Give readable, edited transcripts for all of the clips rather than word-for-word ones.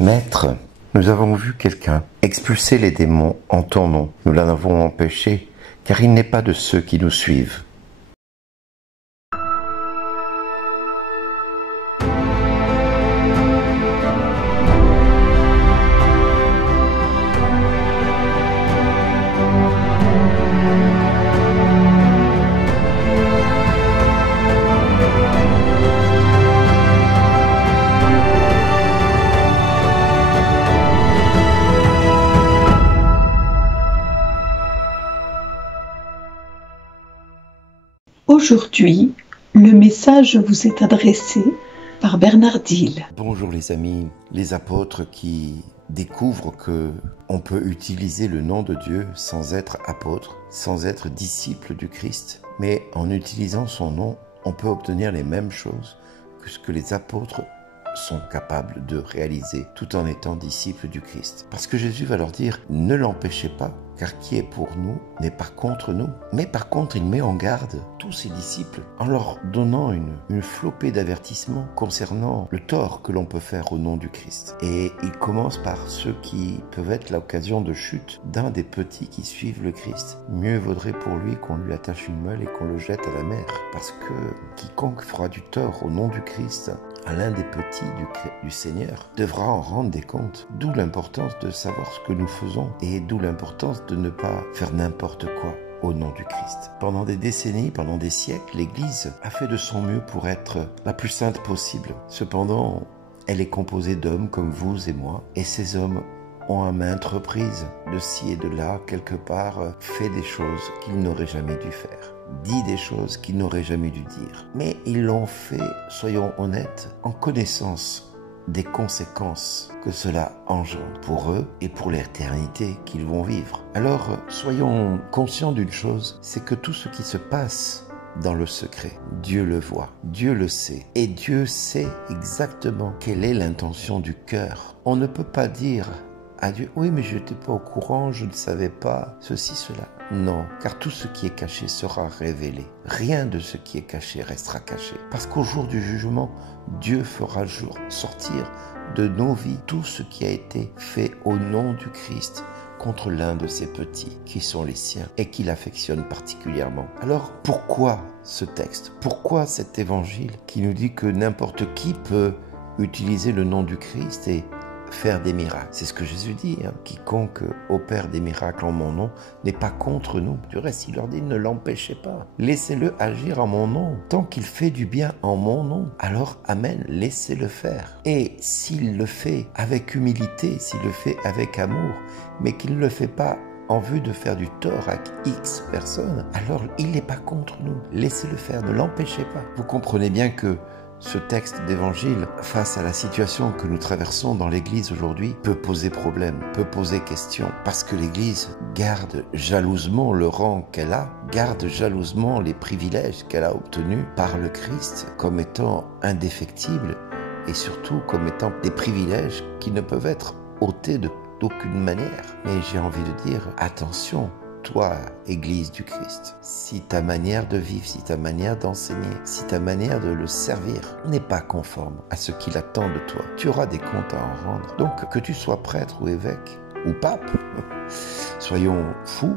Maître, nous avons vu quelqu'un expulser les démons en ton nom. Nous l'en avons empêché, car il n'est pas de ceux qui nous suivent. Aujourd'hui, le message vous est adressé par Bernard Dille. Bonjour les amis, les apôtres qui découvrent que on peut utiliser le nom de Dieu sans être apôtre, sans être disciple du Christ, mais en utilisant son nom, on peut obtenir les mêmes choses que ce que les apôtres sont capables de réaliser tout en étant disciples du Christ. Parce que Jésus va leur dire, ne l'empêchez pas, car qui est pour nous n'est pas contre nous. Mais par contre, il met en garde tous ses disciples en leur donnant une flopée d'avertissements concernant le tort que l'on peut faire au nom du Christ. Et il commence par ceux qui peuvent être l'occasion de chute d'un des petits qui suivent le Christ. Mieux vaudrait pour lui qu'on lui attache une meule et qu'on le jette à la mer. Parce que quiconque fera du tort au nom du Christ à l'un des petits du Seigneur devra en rendre des comptes. D'où l'importance de savoir ce que nous faisons et d'où l'importance de ne pas faire n'importe quoi au nom du Christ. Pendant des décennies, pendant des siècles, l'Église a fait de son mieux pour être la plus sainte possible. Cependant, elle est composée d'hommes comme vous et moi, et ces hommes ont à maintes reprises, de ci et de là, quelque part, fait des choses qu'ils n'auraient jamais dû faire, dit des choses qu'ils n'auraient jamais dû dire. Mais ils l'ont fait, soyons honnêtes, en connaissance des conséquences que cela engendre pour eux et pour l'éternité qu'ils vont vivre. Alors, soyons conscients d'une chose, c'est que tout ce qui se passe dans le secret, Dieu le voit, Dieu le sait, et Dieu sait exactement quelle est l'intention du cœur. On ne peut pas dire à Dieu, oui, mais je n'étais pas au courant, je ne savais pas, ceci, cela. Non, car tout ce qui est caché sera révélé. Rien de ce qui est caché restera caché. Parce qu'au jour du jugement, Dieu fera sortir de nos vies tout ce qui a été fait au nom du Christ contre l'un de ses petits, qui sont les siens, et qu'il affectionne particulièrement. Alors, pourquoi ce texte? Pourquoi cet évangile qui nous dit que n'importe qui peut utiliser le nom du Christ et faire des miracles? C'est ce que Jésus dit, quiconque opère des miracles en mon nom n'est pas contre nous. Du reste, il leur dit, ne l'empêchez pas. Laissez-le agir en mon nom. Tant qu'il fait du bien en mon nom, alors amen, laissez-le faire. Et s'il le fait avec humilité, s'il le fait avec amour, mais qu'il ne le fait pas en vue de faire du tort à X personnes, alors il n'est pas contre nous. Laissez-le faire, ne l'empêchez pas. Vous comprenez bien que ce texte d'évangile, face à la situation que nous traversons dans l'Église aujourd'hui, peut poser problème, peut poser question. Parce que l'Église garde jalousement le rang qu'elle a, garde jalousement les privilèges qu'elle a obtenus par le Christ comme étant indéfectibles et surtout comme étant des privilèges qui ne peuvent être ôtés d'aucune manière. Mais j'ai envie de dire, attention, toi, Église du Christ, si ta manière de vivre, si ta manière d'enseigner, si ta manière de le servir n'est pas conforme à ce qu'il attend de toi, tu auras des comptes à en rendre. Donc, que tu sois prêtre ou évêque ou pape, soyons fous,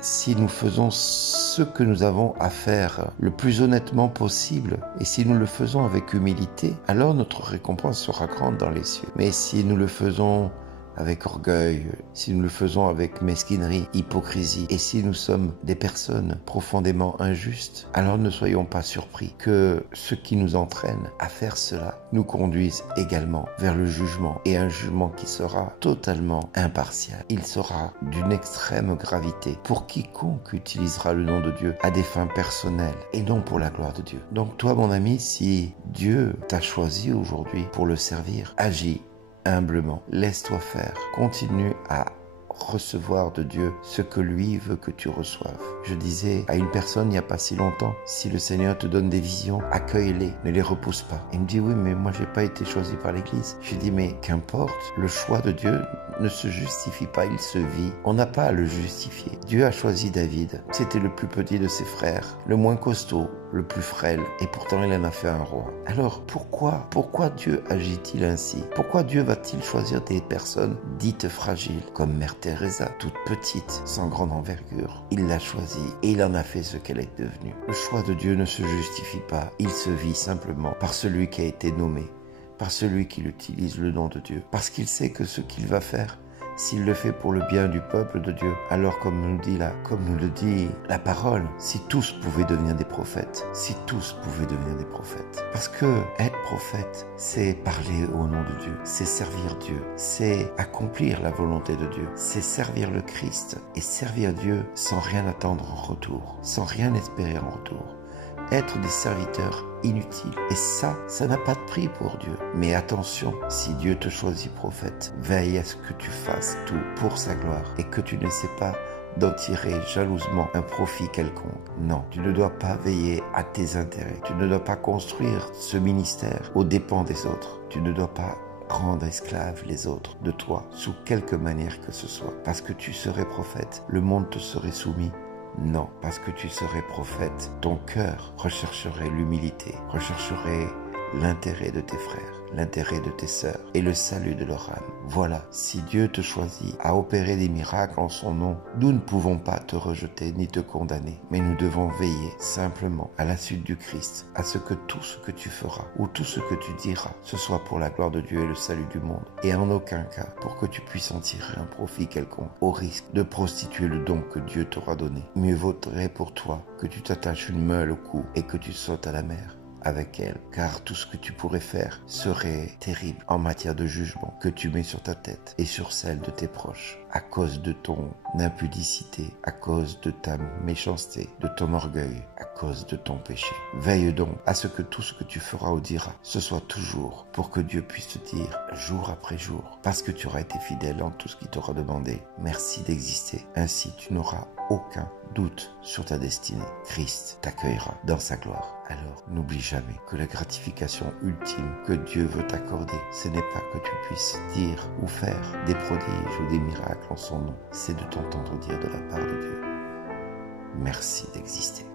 si nous faisons ce que nous avons à faire le plus honnêtement possible et si nous le faisons avec humilité, alors notre récompense sera grande dans les cieux. Mais si nous le faisons avec orgueil, si nous le faisons avec mesquinerie, hypocrisie, et si nous sommes des personnes profondément injustes, alors ne soyons pas surpris que ce qui nous entraîne à faire cela nous conduise également vers le jugement, et un jugement qui sera totalement impartial. Il sera d'une extrême gravité pour quiconque utilisera le nom de Dieu à des fins personnelles et non pour la gloire de Dieu. Donc toi, mon ami, si Dieu t'a choisi aujourd'hui pour le servir, agis humblement, laisse-toi faire, continue à recevoir de Dieu ce que lui veut que tu reçoives. Je disais à une personne il n'y a pas si longtemps, si le Seigneur te donne des visions, accueille-les, ne les repousse pas. Il me dit oui, mais moi j'ai pas été choisi par l'Église. Je dis mais qu'importe, le choix de Dieu ne se justifie pas, il se vit. On n'a pas à le justifier. Dieu a choisi David, c'était le plus petit de ses frères, le moins costaud, le plus frêle, et pourtant il en a fait un roi. Alors pourquoi Dieu agit-il ainsi? Pourquoi Dieu va-t-il choisir des personnes dites fragiles, comme Mère Teresa, toute petite, sans grande envergure? Il l'a choisie et il en a fait ce qu'elle est devenue. Le choix de Dieu ne se justifie pas, il se vit simplement par celui qui a été nommé, par celui qui utilise le nom de Dieu, parce qu'il sait que ce qu'il va faire, s'il le fait pour le bien du peuple de Dieu, alors comme nous le dit la parole, si tous pouvaient devenir des prophètes, si tous pouvaient devenir des prophètes. Parce que être prophète, c'est parler au nom de Dieu, c'est servir Dieu, c'est accomplir la volonté de Dieu, c'est servir le Christ et servir Dieu sans rien attendre en retour, sans rien espérer en retour. Être des serviteurs inutiles. Et ça n'a pas de prix pour Dieu. Mais attention, si Dieu te choisit prophète, veille à ce que tu fasses tout pour sa gloire et que tu ne sais pas d'en tirer jalousement un profit quelconque. Non, tu ne dois pas veiller à tes intérêts. Tu ne dois pas construire ce ministère aux dépens des autres. Tu ne dois pas rendre esclaves les autres de toi, sous quelque manière que ce soit. Parce que tu serais prophète, le monde te serait soumis. Non, parce que tu serais prophète, ton cœur rechercherait l'humilité, rechercherait l'intérêt de tes frères, l'intérêt de tes sœurs et le salut de leur âme. Voilà, si Dieu te choisit à opérer des miracles en son nom, nous ne pouvons pas te rejeter ni te condamner, mais nous devons veiller simplement à la suite du Christ, à ce que tout ce que tu feras ou tout ce que tu diras, ce soit pour la gloire de Dieu et le salut du monde, et en aucun cas pour que tu puisses en tirer un profit quelconque, au risque de prostituer le don que Dieu t'aura donné. Mieux vaudrait pour toi que tu t'attaches une meule au cou et que tu sautes à la mer avec elle, car tout ce que tu pourrais faire serait terrible en matière de jugement que tu mets sur ta tête et sur celle de tes proches, à cause de ton impudicité, à cause de ta méchanceté, de ton orgueil, à cause de ton péché. Veille donc à ce que tout ce que tu feras ou diras, ce soit toujours pour que Dieu puisse te dire, jour après jour, parce que tu auras été fidèle en tout ce qu'il t'aura demandé, merci d'exister. Ainsi tu n'auras aucun doute sur ta destinée. Christ t'accueillera dans sa gloire. Alors, n'oublie jamais que la gratification ultime que Dieu veut t'accorder, ce n'est pas que tu puisses dire ou faire des prodiges ou des miracles en son nom, c'est de t'entendre dire de la part de Dieu, merci d'exister.